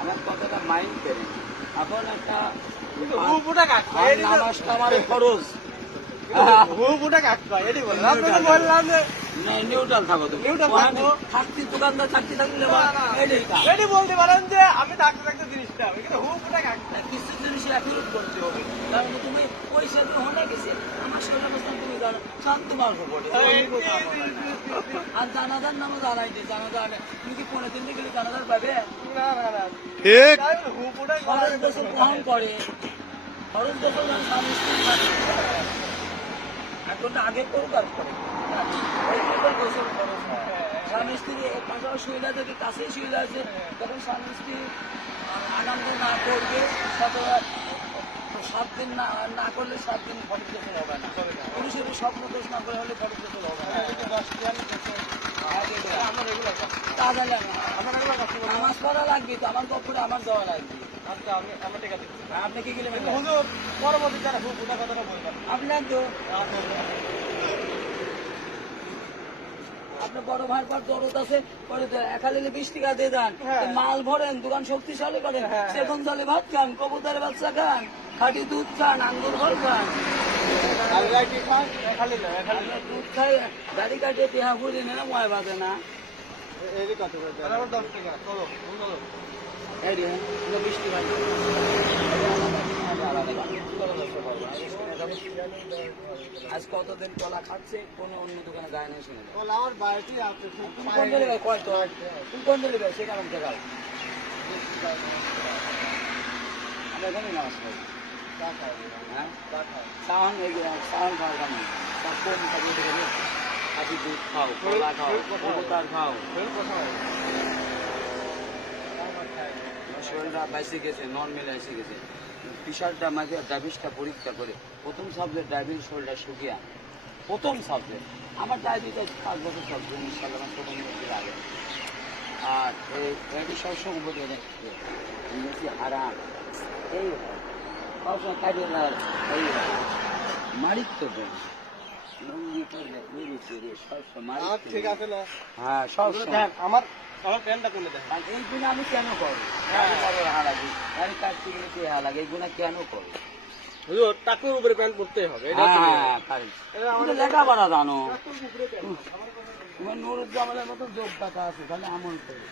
আমার কথাটা মাইন্ড এখন একটা হু ফুটা কাক আর নামাজ কামারে খরচ। ফুটা কাক এটি বললাম যে নিউট্রাল থাকো তুমি। Neutral ওখানে থাকব। দোকানদার থাকতি থাকলে বা এটাই কাজ। এটি বলতে পারেন যে আমি থাকতে থাকতে জিনিসটা কিন্তু হু না, কিছু জিনিস অ্যাকুরেট করতে হবে। কারণ তুমি পয়সা দিয়ে হনে গেছে আমার শরীর অবস্থা তুমি জানো শান্ত মার্গ পড়ে আর জানাজার নামও জানাই দিই জানাজার তুমি কি পনেরো দিন গেলে জানাজার পাবে? না না না। ঠিক। হু ফুটা খরচ গোসল কম করে খরচ গোসল স্বামী স্ত্রী এক ঘণ্টা আগে করুক আর করে? স্বামী স্ত্রী পাশাপাশি শুয়ে যদি কাছেই শুয়ে আছে তখন স্বামী স্ত্রী আনন্দ না করবে সাত দিন না না করলে সাত দিন ফটো হবে না। পুরুষের স্বপ্ন দোষ না করে হলে হবে না। তা জানি আমার নামাজ পড়া লাগবে তো আমার কপড়ে আমার দেওয়া লাগবে। আচ্ছা আপনি কি গেলে পরবর্তী বলবেন। আপনার তো আপনার বড় ভাই পর দরদ আছে পরে তো এক হালিলে বিশ টাকা দিয়ে দেন। হ্যাঁ। মাল ভরেন দোকান শক্তিশালী করেন। হ্যাঁ। সেখন জলে ভাত খান কবুতরের বাচ্চা খান খাঁটি দুধ খান আঙ্গুর ফল খান। দুধ খাই গাড়ি কাটিয়ে ঘুরে ময় বাঁধে না। এই কত করে আমার 10 টাকা চলো চলো এই রে বিশ টাকা আজ কতদিন কলা খাচ্ছে কোনো অন্য দোকানে গায়ে নেই শুনে বল আমার বাড়িতে আছে কোন দলে ভাই কয় তো? তুমি কোন দলে ভাই সেখানে থেকে আমরা এখানে নামাজ পড়ি হ্যাঁ? খাওয়ার সব দুধ খাও কলা খাও কবুতর খাও। শরীরটা বাইসে গেছে নর্মাল এসে গেছে। প্রেশারটা মাঝে ডায়াবেটিসটা পরীক্ষা করে। প্রথম সাবজেক্ট ডায়াবেটিস শরীরটা শুকিয়ে। প্রথম সাবজেক্ট আমার ডায়াবেটিস পাঁচ বছর চলছে ইনশাল্লাহ আমার প্রথম বছর আগে। আর এই ডায়াবেটিস সবসময় বলে দেখছে আরাম এই সবসময় কাটিয়ে এই হয়। মারিত্ব দেন না। হ্যাঁ আমার আমার প্যান্টটা খুলে দেন এই গুণা আমি কেন করব? গাড়ি কারোর হা লাগে গাড়ি লাগে? এই গুণা কেন করব? হুজুর টাকুর উপরে প্যান্ট পরতে হবে এটা হ্যাঁ লেখাপড়া জানো। নুরুজ্জামানের মতো টাকা আছে তাহলে আমল করো।